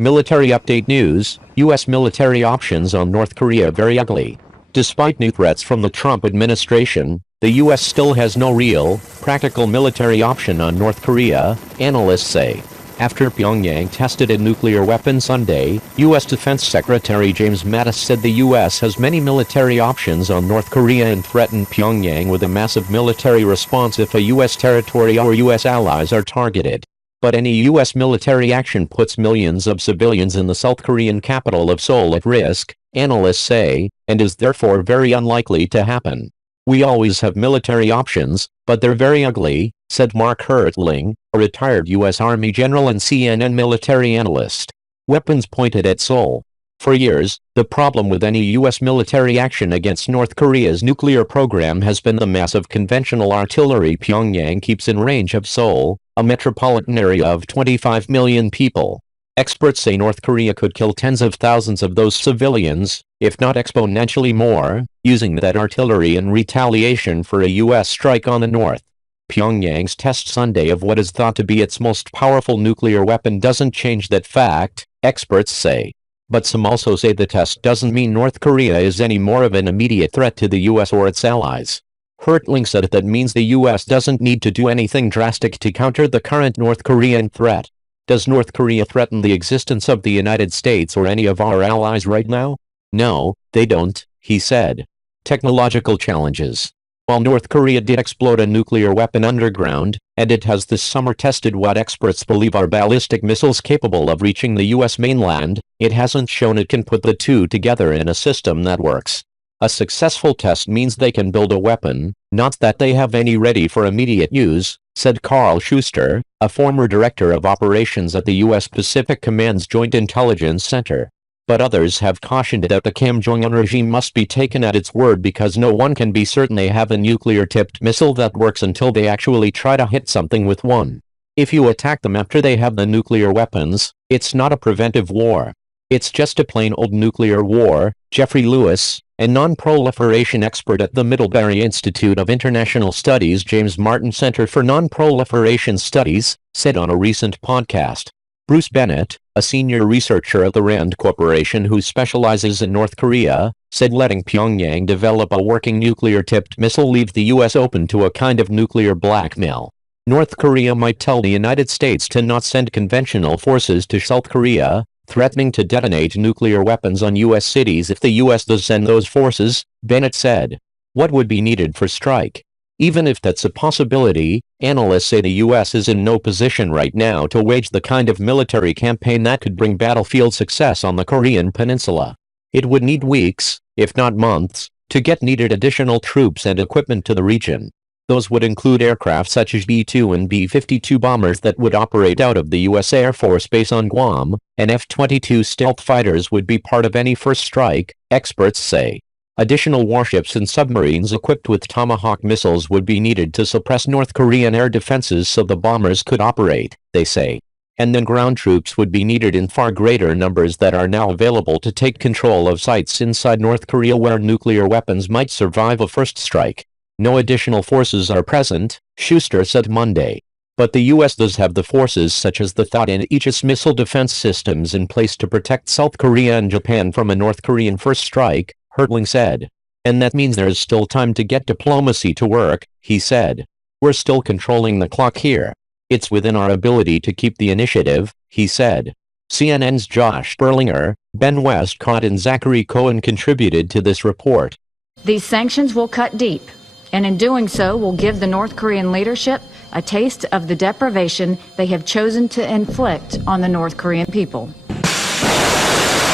Military update news, U.S. military options on North Korea very ugly. Despite new threats from the Trump administration, the U.S. still has no real, practical military option on North Korea, analysts say. After Pyongyang tested a nuclear weapon Sunday, U.S. Defense Secretary James Mattis said the U.S. has many military options on North Korea and threatened Pyongyang with a massive military response if a U.S. territory or U.S. allies are targeted. But any U.S. military action puts millions of civilians in the South Korean capital of Seoul at risk, analysts say, and is therefore very unlikely to happen. We always have military options, but they're very ugly, said Mark Hertling, a retired U.S. Army general and CNN military analyst. Weapons pointed at Seoul. For years, the problem with any U.S. military action against North Korea's nuclear program has been the massive conventional artillery Pyongyang keeps in range of Seoul, a metropolitan area of 25 million people. Experts say North Korea could kill tens of thousands of those civilians, if not exponentially more, using that artillery in retaliation for a U.S. strike on the north. Pyongyang's test Sunday of what is thought to be its most powerful nuclear weapon doesn't change that fact, experts say. But some also say the test doesn't mean North Korea is any more of an immediate threat to the U.S. or its allies. Hertling said that means the U.S. doesn't need to do anything drastic to counter the current North Korean threat. Does North Korea threaten the existence of the United States or any of our allies right now? No, they don't, he said. Technological challenges. While North Korea did explode a nuclear weapon underground, and it has this summer tested what experts believe are ballistic missiles capable of reaching the U.S. mainland, it hasn't shown it can put the two together in a system that works. A successful test means they can build a weapon, not that they have any ready for immediate use, said Carl Schuster, a former director of operations at the U.S. Pacific Command's Joint Intelligence Center. But others have cautioned that the Kim Jong-un regime must be taken at its word because no one can be certain they have a nuclear-tipped missile that works until they actually try to hit something with one. If you attack them after they have the nuclear weapons, it's not a preventive war. It's just a plain old nuclear war, Jeffrey Lewis, a non-proliferation expert at the Middlebury Institute of International Studies James Martin Center for Non-Proliferation Studies, said on a recent podcast. Bruce Bennett, a senior researcher at the RAND Corporation who specializes in North Korea, said letting Pyongyang develop a working nuclear-tipped missile leaves the U.S. open to a kind of nuclear blackmail. North Korea might tell the United States to not send conventional forces to South Korea, threatening to detonate nuclear weapons on U.S. cities if the U.S. does send those forces, Bennett said. What would be needed for strike? Even if that's a possibility, analysts say the U.S. is in no position right now to wage the kind of military campaign that could bring battlefield success on the Korean peninsula. It would need weeks, if not months, to get needed additional troops and equipment to the region. Those would include aircraft such as B-2 and B-52 bombers that would operate out of the U.S. Air Force Base on Guam, and F-22 stealth fighters would be part of any first strike, experts say. Additional warships and submarines equipped with Tomahawk missiles would be needed to suppress North Korean air defenses so the bombers could operate, they say. And then ground troops would be needed in far greater numbers that are now available to take control of sites inside North Korea where nuclear weapons might survive a first strike. No additional forces are present, Schuster said Monday. But the U.S. does have the forces such as the THAAD and Aegis missile defense systems in place to protect South Korea and Japan from a North Korean first strike, Hertling said. And that means there's still time to get diplomacy to work, he said. We're still controlling the clock here. It's within our ability to keep the initiative, he said. CNN's Josh Berlinger, Ben Westcott and Zachary Cohen contributed to this report. These sanctions will cut deep, and in doing so will give the North Korean leadership a taste of the deprivation they have chosen to inflict on the North Korean people.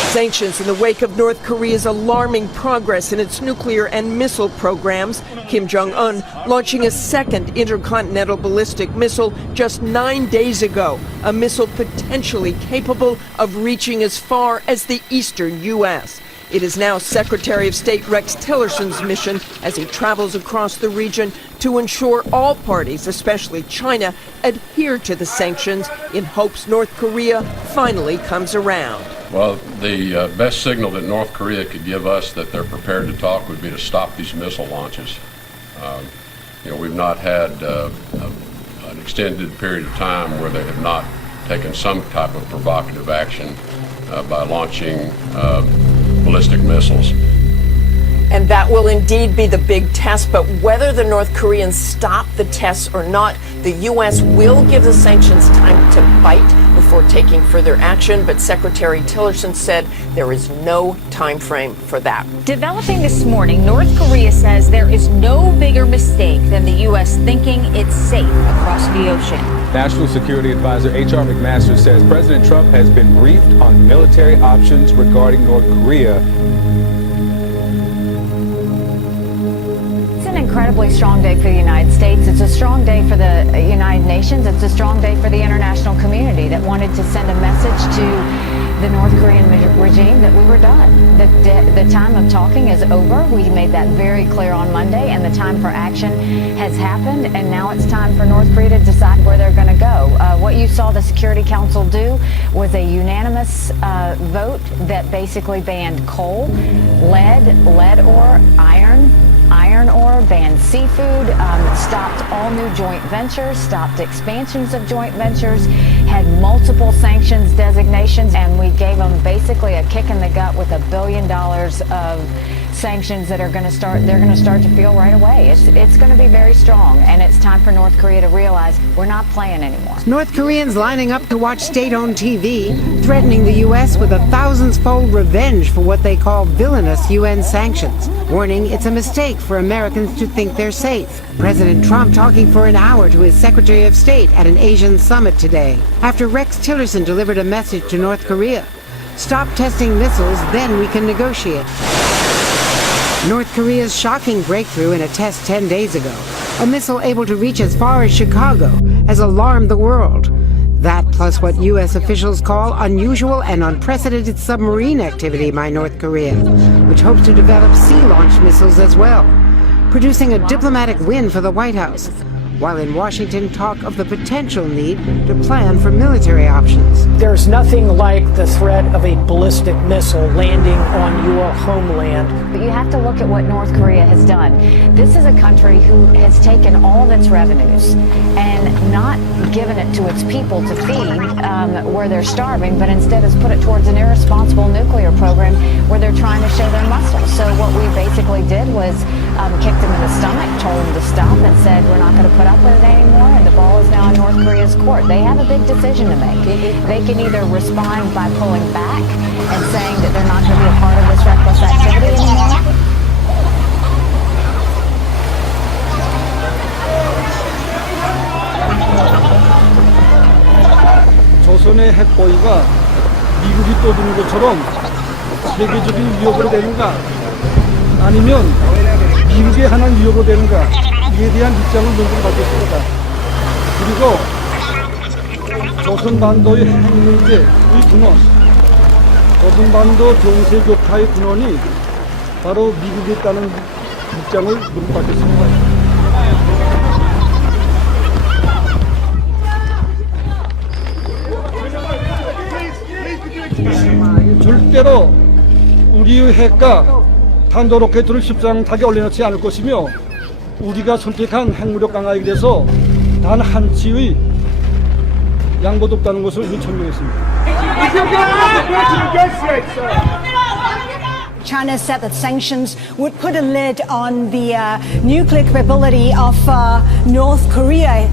Sanctions in the wake of North Korea's alarming progress in its nuclear and missile programs. Kim Jong-un launching a second intercontinental ballistic missile just 9 days ago, a missile potentially capable of reaching as far as the eastern U.S. It is now Secretary of State Rex Tillerson's mission as he travels across the region to ensure all parties, especially China, adhere to the sanctions in hopes North Korea finally comes around. Well, the best signal that North Korea could give us that they're prepared to talk would be to stop these missile launches. We've not had an extended period of time where they have not taken some type of provocative action by launching ballistic missiles. And that will indeed be the big test. But whether the North Koreans stop the tests or not, the U.S. will give the sanctions time to bite before taking further action. But Secretary Tillerson said there is no time frame for that. Developing this morning, North Korea says there is no bigger mistake than the U.S. thinking it's safe across the ocean. National Security Advisor H.R. McMaster says President Trump has been briefed on military options regarding North Korea. It's an incredibly strong day for the United States. It's a strong day for the United Nations. It's a strong day for the international community that wanted to send a message to the North Korean regime that we were done. The time of talking is over. We made that very clear on Monday, and the time for action has happened, and now it's time for North Korea to decide where they're going to go. What you saw the Security Council do was a unanimous vote that basically banned coal, lead ore, iron ore, banned seafood, stopped all new joint ventures, stopped expansions of joint ventures, had multiple sanctions designations, and we gave them basically a kick in the gut with $1 billion of sanctions that are going to start, they're going to start to feel right away. It's going to be very strong, and it's time for North Korea to realize we're not playing anymore. North Koreans lining up to watch state-owned TV, threatening the U.S. with a thousands-fold revenge for what they call villainous UN sanctions, warning it's a mistake for Americans to think they're safe. President Trump talking for an hour to his Secretary of State at an Asian summit today, after Rex Tillerson delivered a message to North Korea. Stop testing missiles, then we can negotiate. North Korea's shocking breakthrough in a test 10 days ago, a missile able to reach as far as Chicago, has alarmed the world. That plus what U.S. officials call unusual and unprecedented submarine activity by North Korea, which hopes to develop sea-launched missiles as well, producing a diplomatic win for the White House, while in Washington talk of the potential need to plan for military options. There's nothing like the threat of a ballistic missile landing on your homeland. But you have to look at what North Korea has done. This is a country who has taken all of its revenues and not given it to its people to feed where they're starving, but instead has put it towards an irresponsible nuclear program where they're trying to show their muscle. So what we basically did was kicked them in the stomach, told them to stop, and said we're not going to put up with it anymore, and the ball is now in North Korea's court. They have a big decision to make. They can either respond by pulling back and saying that they're not going to be a part of this reckless activity anymore. 조선의 핵보위가 미국이 떠드는 것처럼 세계적인 위협으로 되는가, 아니면 미국에 한한 위협으로 되는가, 이에 대한 입장을 먼저 밝혔습니다. 그리고 조선반도의 핵 문제의 근원, 조선반도 정세교파의 근원이 바로 미국에 있다는 입장을 먼저 밝혔습니다. 절대로 우리의 핵과 탄도로켓을 십상타게 올려놓지 않을 것이며, 우리가 선택한 핵무력 강화에 대해서 단 한치의 양보도 없다는 것을 천명했습니다. China said that sanctions would put a lid on the nuclear capability of North Korea.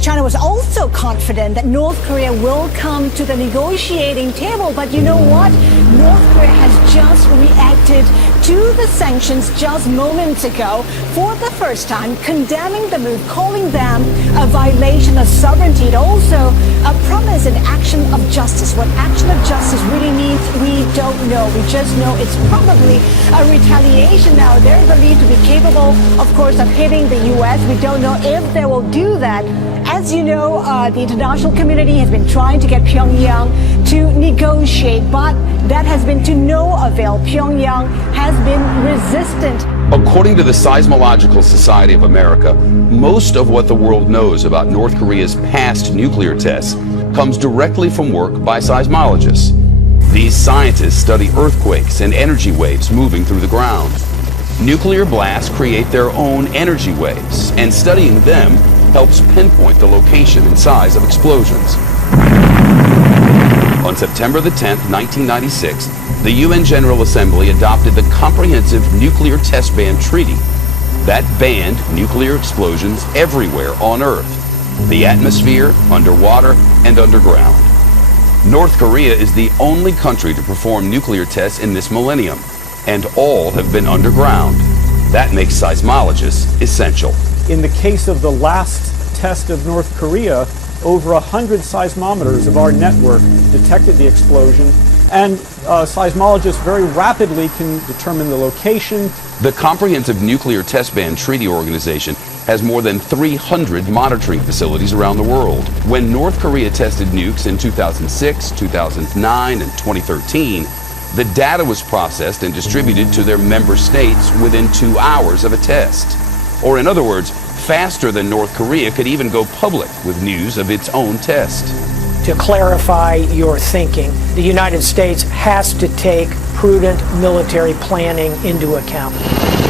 China was also confident that North Korea will come to the negotiating table. But you know what? North Korea has just reacted to the sanctions just moments ago for the first time, condemning the move, calling them a violation of sovereignty. It also a promise and action of justice. What action of justice really means, we don't know. We just know it's probably a retaliation. Now, they're believed to be capable, of course, of hitting the U.S. We don't know if they will do that. As you know, the international community has been trying to get Pyongyang to negotiate, but that has been to no avail. Pyongyang has been resistant. According to the Seismological Society of America, most of what the world knows about North Korea's past nuclear tests comes directly from work by seismologists. These scientists study earthquakes and energy waves moving through the ground. Nuclear blasts create their own energy waves, and studying them helps pinpoint the location and size of explosions. On September the 10th, 1996, the UN General Assembly adopted the Comprehensive Nuclear Test Ban Treaty. That banned nuclear explosions everywhere on Earth, the atmosphere, underwater, and underground. North Korea is the only country to perform nuclear tests in this millennium, and all have been underground. That makes seismologists essential. In the case of the last test of North Korea, over 100 seismometers of our network detected the explosion, and seismologists very rapidly can determine the location. The Comprehensive Nuclear Test Ban Treaty Organization has more than 300 monitoring facilities around the world. When North Korea tested nukes in 2006, 2009, and 2013, the data was processed and distributed to their member states within 2 hours of a test. Or in other words, faster than North Korea could even go public with news of its own test. To clarify your thinking, the United States has to take prudent military planning into account.